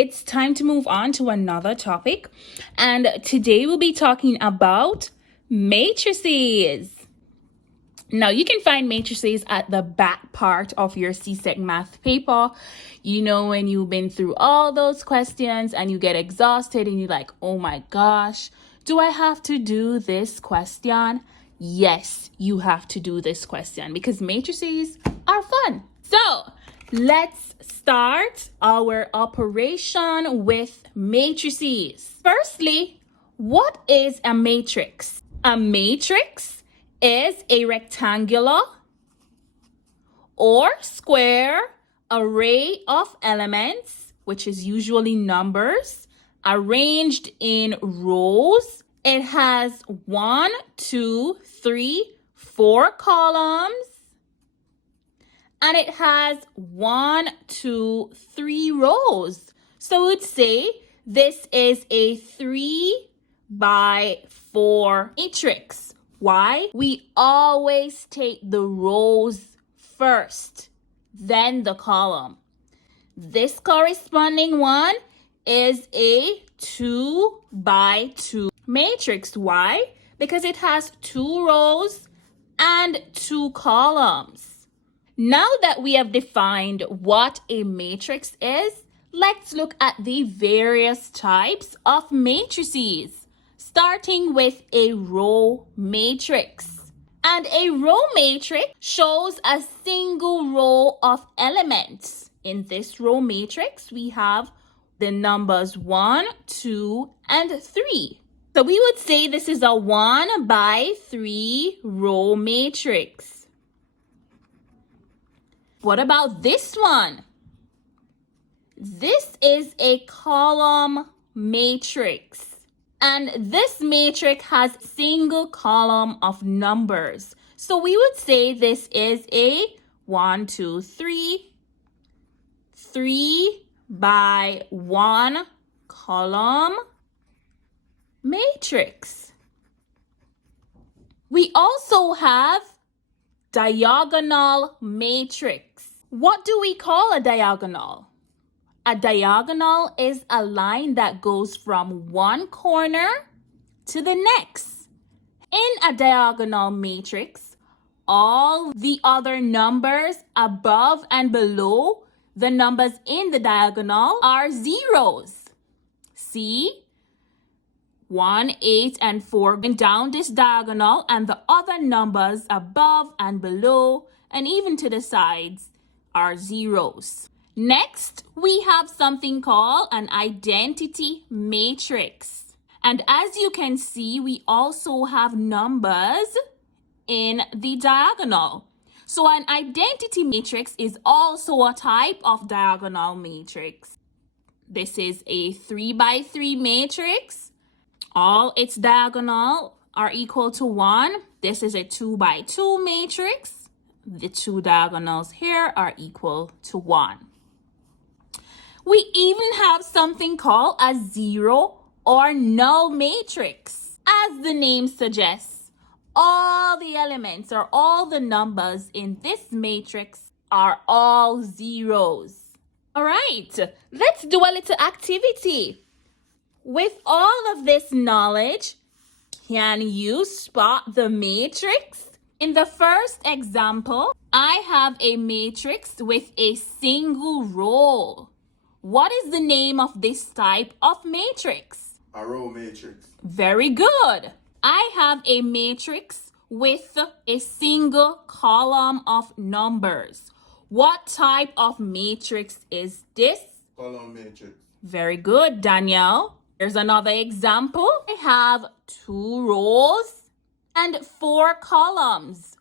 It's time to move on to another topic, and today we'll be talking about matrices. Now, you can find matrices at the back part of your CSEC math paper. You know, when you've been through all those questions and you get exhausted and you're like, oh my gosh, do I have to do this question? Yes, you have to do this question because matrices are fun. So let's start our operation with matrices. Firstly, what is a matrix? A matrix is a rectangular or square array of elements, which is usually numbers, arranged in rows. It has 1, 2, 3, 4 columns. And it has 1, 2, 3 rows. So we'd say this is a 3 by 4 matrix. Why? We always take the rows first, then the column. This corresponding one is a 2 by 2 matrix. Why? Because it has 2 rows and 2 columns. Now that we have defined what a matrix is, let's look at the various types of matrices, starting with a row matrix. And a row matrix shows a single row of elements. In this row matrix, we have the numbers 1, 2, and 3. So we would say this is a 1 by 3 row matrix. What about this one? This is a column matrix. And this matrix has single column of numbers. So we would say this is a 1, 2, 3, 3 by 1 column matrix. We also have diagonal matrix. What do we call a diagonal? A diagonal is a line that goes from one corner to the next. In a diagonal matrix, all the other numbers above and below the numbers in the diagonal are zeros. See? 1, 8, and 4 going down this diagonal, and the other numbers above and below and even to the sides are zeros. Next, we have something called an identity matrix. And as you can see, we also have numbers in the diagonal. So an identity matrix is also a type of diagonal matrix. This is a 3 by 3 matrix. All its diagonal are equal to 1. This is a 2 by 2 matrix. The two diagonals here are equal to 1. We even have something called a 0 or null matrix. As the name suggests, all the elements or all the numbers in this matrix are all zeros. All right, let's do a little activity. With all of this knowledge, can you spot the matrix? In the first example, I have a matrix with a single row. What is the name of this type of matrix? A row matrix. Very good. I have a matrix with a single column of numbers. What type of matrix is this? Column matrix. Very good, Danielle. Here's another example. I have 2 rows and 4 columns.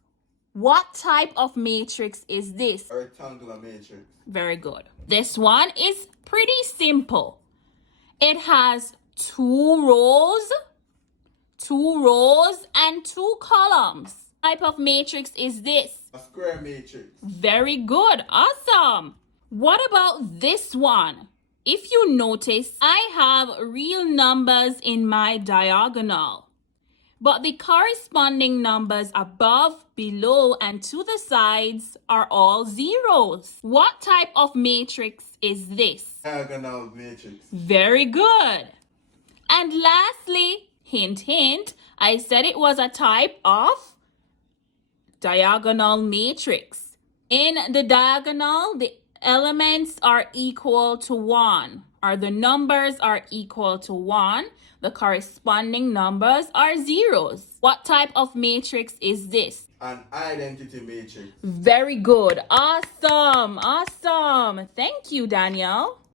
What type of matrix is this? A rectangular matrix. Very good. This one is pretty simple. It has 2 rows, 2 rows, and 2 columns. What type of matrix is this? A square matrix. Very good. Awesome. What about this one? If you notice, I have real numbers in my diagonal, but the corresponding numbers above, below, and to the sides are all zeros. What type of matrix is this? Diagonal matrix. Very good. And lastly, hint, hint, I said it was a type of diagonal matrix. In the diagonal, the elements are equal to 1, or the numbers are equal to 1. The corresponding numbers are zeros. What type of matrix is this? An identity matrix. Very good. Awesome. Awesome. Thank you, Daniel.